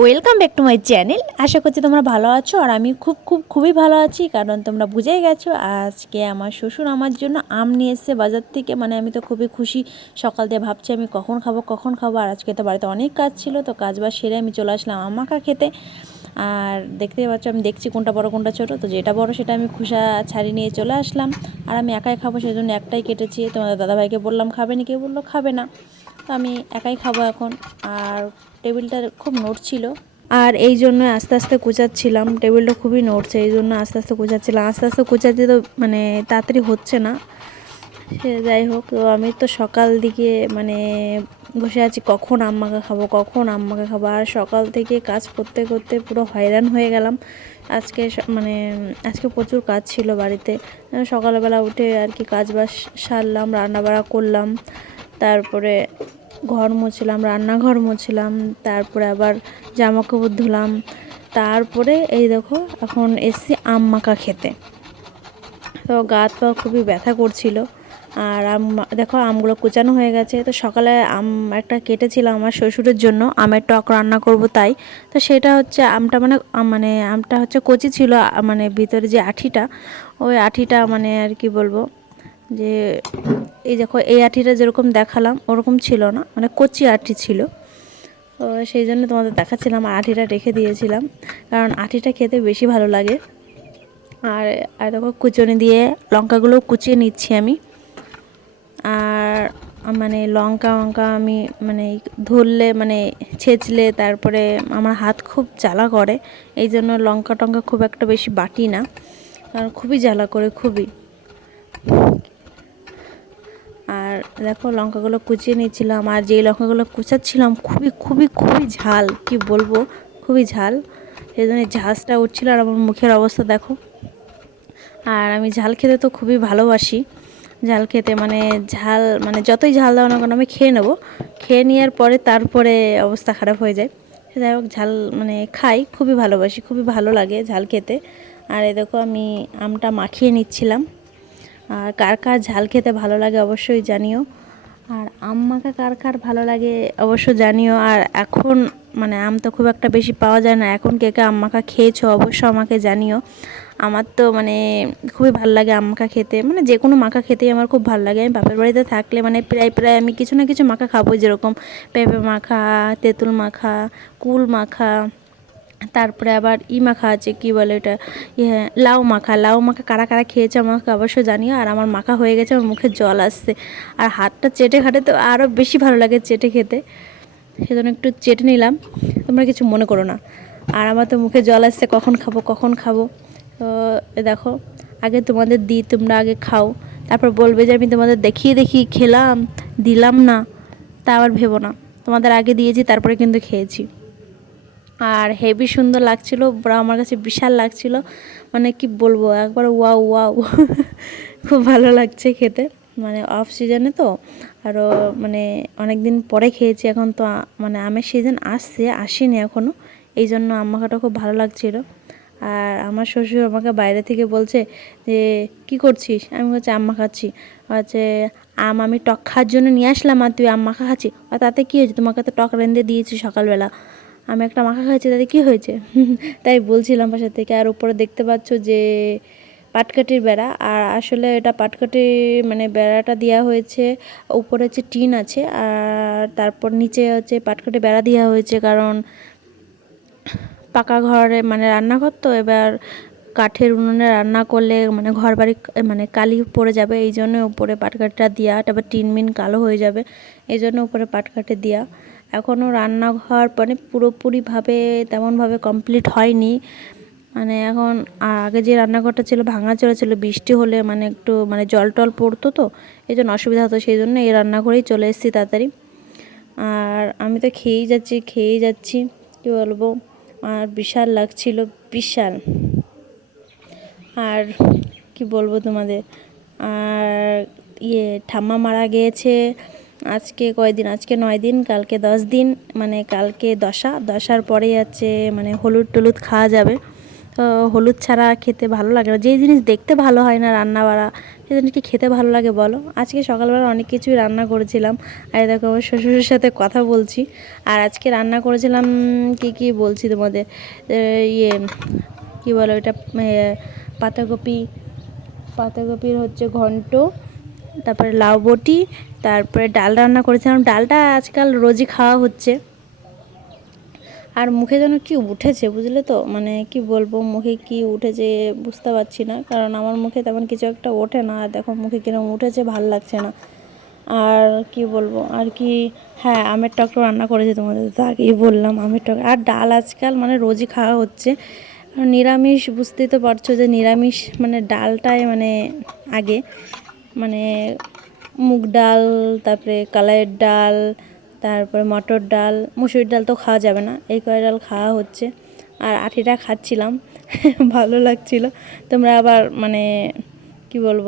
Welcome back to my channel আশা করছি তোমরা ভালো আছো আর আমি খুব খুব খুবই ভালো আছি, কারণ তোমরা বুঝেই গেছো আজকে আমার শ্বশুর আমার জন্য আম নিয়ে এসছে বাজার থেকে। মানে আমি তো খুবই খুশি, সকাল দিয়ে ভাবছি আমি কখন খাব কখন খাব। আর আজকে তো বাড়িতে অনেক কাজ ছিল, তো কাজ বাজ সেরে আমি চলে আসলাম আম মাখা খেতে। আর দেখতে পাচ্ছ, আমি দেখছি কোনটা বড়, কোনটা ছোটো। তো যেটা বড় সেটা আমি খুশা ছাড়ি নিয়ে চলে আসলাম। আর আমি একাই খাব সেই জন্য একটাই কেটেছি। তোমাদের দাদাভাইকে বললাম, খাবে না? কেউ বলল, খাবে না। তো আমি একাই খাব এখন। আর টেবিলটা খুব নড়ছিল আর এই জন্য আস্তে আস্তে কুচাচ্ছিলাম। টেবিলটা খুবই নড়ছে এই জন্য আস্তে আস্তে কুচাচ্ছিলাম। আস্তে আস্তে কুচাতে তো মানে তাড়াতাড়ি হচ্ছে না। সে যাই হোক, তো আমি তো সকাল দিকে মানে বসে আছি, কখন আম্মাকে খাব, কখন আম্মাকে খাব। আর সকাল থেকে কাজ করতে করতে পুরো হয়রান হয়ে গেলাম। আজকে মানে আজকে প্রচুর কাজ ছিল বাড়িতে। সকালবেলা উঠে আর কি কাজ বাজ সারলাম রান্না বাড়া করলাম। তারপরে ঘর মুছলাম, রান্নাঘর মুছলাম, তারপরে আবার জামা কাপড় ধুলাম, তারপরে এই দেখো এখন এসছি আম মাখা খেতে। তো গা হাত পা খুবই ব্যথা করছিল আর আম দেখো আমগুলো কুচানো হয়ে গেছে। তো সকালে আম একটা কেটেছিলাম আমার শ্বশুরের জন্য, আমের টক রান্না করব তাই। তো সেটা হচ্ছে আমটা মানে মানে আমটা হচ্ছে কচি ছিল মানে ভিতরে যে আঠিটা, ওই আঠিটা মানে আর কি বলব যে এই দেখো, এই আঠিটা যেরকম দেখালাম, ওরকম ছিল না মানে কচি আঠি ছিল। তো সেই জন্য তোমাদের দেখাচ্ছিলাম, আর আঠিটা রেখে দিয়েছিলাম, কারণ আঠিটা খেতে বেশি ভালো লাগে। আর আর দেখো, কুচনি দিয়ে লঙ্কাগুলো কুচিয়ে নিচ্ছি আমি। আর মানে লঙ্কা লঙ্কা আমি মানে ধরলে মানে ছেঁচলে, তারপরে আমার হাত খুব জ্বালা করে, এই জন্য লঙ্কা টঙ্কা খুব একটা বেশি বাটি না, কারণ খুবই জ্বালা করে, খুবই। আর দেখো লঙ্কাগুলো কুচিয়ে নিয়েছিলাম, আর যেই লঙ্কাগুলো কুচাচ্ছিলাম, খুবই খুবই খুবই ঝাল, কি বলব? খুবই ঝাল। সেই জন্য ঝাঁজটা উঠছিল আর আমার মুখের অবস্থা দেখো। আর আমি ঝাল খেতে তো খুবই ভালোবাসি। ঝাল খেতে মানে ঝাল মানে যতই ঝাল দাও না কেন আমি খেয়ে নেব। খেয়ে নেওয়ার পরে তারপরে অবস্থা খারাপ হয়ে যায়। সে যাই হোক, ঝাল মানে খাই, খুবই ভালোবাসি, খুবই ভালো লাগে ঝাল খেতে। আর এ দেখো আমি আমটা মাখিয়ে নিচ্ছিলাম। আর কার কার ঝাল খেতে ভালো লাগে অবশ্যই জানিও। আর আম মাখা কার কার ভালো লাগে অবশ্য জানিও। আর এখন মানে আম তো খুব একটা বেশি পাওয়া যায় না। এখন কে কে আম মাখা খেয়েছো অবশ্য আমাকে জানিও। আমার তো মানে খুবই ভালো লাগে আম মাখা খেতে। মানে যে কোনো মাখা খেতেই আমার খুব ভালো লাগে। আমি বাপের বাড়িতে থাকলে মানে প্রায় প্রায় আমি কিছু না কিছু মাখা খাব যেরকম পেঁপে মাখা, তেঁতুল মাখা, কুল মাখা তারপরে আবার ই মাখা আছে, কি বলে এটা ইয়ে লাউ মাখা। লাউ মাখা কারা কারা খেয়েছে আমাকে অবশ্যই জানিও, আর আমার মাখা হয়ে গেছে, আমার মুখে জল আসছে। আর হাতটা চেটে খাটে তো আরও বেশি ভালো লাগে চেটে খেতে। সেজন্য একটু চেটে নিলাম। তোমরা কিছু মনে করো না। আর আমার তো মুখে জল আসছে, কখন খাব কখন খাব? তো দেখো, আগে তোমাদের দিই, তোমরা আগে খাও। তারপর বলবে যে আমি তোমাদের দেখিয়ে দেখি, খেলাম, দিলাম না, তা আবার ভেবো না। তোমাদের আগে দিয়েছি, তারপরে কিন্তু খেয়েছি। আর হেভি সুন্দর লাগছিল ওরা আমার কাছে বিশাল লাগছিল। মানে কি বলব, একবার ওয়াও ওয়াও। খুব ভালো লাগছে খেতে। মানে অফ সিজনে তো আরও মানে অনেক দিন পরে খেয়েছি, এখন তো মানে আমের সিজন আসছে, আসেনি এখনও এই জন্য আম্মাখাটা খুব ভালো লাগছিল। আর আমার শ্বশুর আমাকে বাইরে থেকে বলছে যে, কি করছিস? আমি বলছি, আম্মা খাচ্ছি। হচ্ছে আম আমি টক খাওয়ার জন্য নিয়ে আসলাম আর তুই আম মাখা খাচ্ছি আর তাতে কী হয়েছে? তোমাকে তো টক রেঁধে দিয়েছি সকালবেলা। আমি একটা মাখা খাচ্ছি তাতে কী হয়েছে? তাই বলছিলাম পাশে থেকে, আর উপরে দেখতে পাচ্ছ যে পাটকাঠির বেড়া, আর আসলে এটা পাটকাঠি মানে বেড়াটা দেওয়া হয়েছে, উপরে হচ্ছে টিন আছে, আর তারপর নিচে হচ্ছে পাটকাঠি বেড়া দেওয়া হয়েছে, কারণ পাকা ঘরে মানে রান্নাঘর তো, এবার কাঠের উনুনে রান্না করলে মানে ঘর বাড়ি মানে কালি পড়ে যাবে, এই জন্য উপরে পাটকাঠিটা দেওয়া তারপর টিন মিন কালো হয়ে যাবে, এই জন্য উপরে পাটকাঠি দেওয়া এখনও রান্নাঘর মানে পুরোপুরিভাবে তেমনভাবে কমপ্লিট হয়নি। মানে এখন আগে যে রান্নাঘরটা ছিল ভাঙা ছিল, বৃষ্টি হলে মানে একটু মানে জল টল পড়তো তো এই জন্য অসুবিধা হতো, সেই জন্য এই রান্নাঘরেই চলে এসেছি তাড়াতাড়ি। আর আমি তো খেয়েই যাচ্ছি খেয়েই যাচ্ছি, কী বলব? আর বিশাল লাগছিল, বিশাল। আর কি বলব তোমাদের? আর ইয়ে ঠাম্মা মারা গিয়েছে। আজকে কয়দিন? আজকে নয় দিন, কালকে দশ দিন মানে কালকে দশা। দশার পরেই আছে মানে হলুদ টলুদ খাওয়া যাবে। তো হলুদ ছাড়া খেতে ভালো লাগে না। যেই জিনিস দেখতে ভালো হয় না রান্না বাড়া সেই জিনিসকে খেতে ভালো লাগে বলো? আজকে সকালবেলা অনেক কিছুই রান্না করেছিলাম। আর দেখো আমার শ্বশুরের সাথে কথা বলছি। আর আজকে রান্না করেছিলাম কি কি বলছি তোমাদের? ইয়ে কি বলো এটা পাতাকপি, পাতাকপির হচ্ছে ঘন্ট তারপরে লাউ বটি, তারপরে ডাল রান্না করেছিলাম। ডালটা আজকাল রোজই খাওয়া হচ্ছে। আর মুখে যেন কি উঠেছে, বুঝলে তো? মানে কি বলব, মুখে কি উঠেছে বুঝতে পারছি না। কারণ আমার মুখে তেমন কিছু একটা ওঠে না। আর দেখো, মুখে কীরকম উঠেছে, ভালো লাগছে না। আর কি বলব? আর কি হ্যাঁ আমের টকটা রান্না করেছি তোমাদের তো আগেই বললাম, আমের টক। আর ডাল আজকাল মানে রোজই খাওয়া হচ্ছে। নিরামিষ, বুঝতেই তো পারছ যে নিরামিষ মানে ডালটাই মানে আগে। মানে মুগ ডাল, তারপরে কালাইয়ের ডাল, তারপরে মটর ডাল মুসুরির ডাল তো খাওয়া যাবে না। এই কয় ডাল খাওয়া হচ্ছে। আর আঠিটা খাচ্ছিলাম। ভালো লাগছিল। তোমরা আবার মানে কি বলব,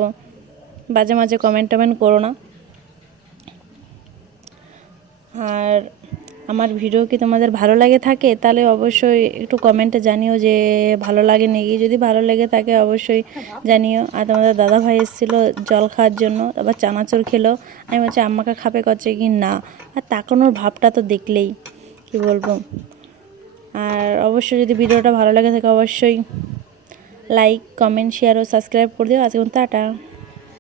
মাঝে মাঝে কমেন্ট টমেন্ট করো না। আর আমার ভিডিও কি তোমাদের ভালো লাগে থাকে, তাহলে অবশ্যই একটু কমেন্টে জানিও যে ভালো লাগে নাকি। যদি ভালো লেগে থাকে অবশ্যই জানিও। আর তোমাদের দাদা ভাই এসেছিল জল খাওয়ার জন্য, আবার চানাচুর খেলো। আমি বলছি, আম্মাকে খাবে করছে কি না? আর তাকানোর ভাবটা তো দেখলেই, কি বলব। আর অবশ্যই যদি ভিডিওটা ভালো লাগে থাকে, অবশ্যই লাইক কমেন্ট শেয়ার ও সাবস্ক্রাইব করে দিও। আজকে টাটা।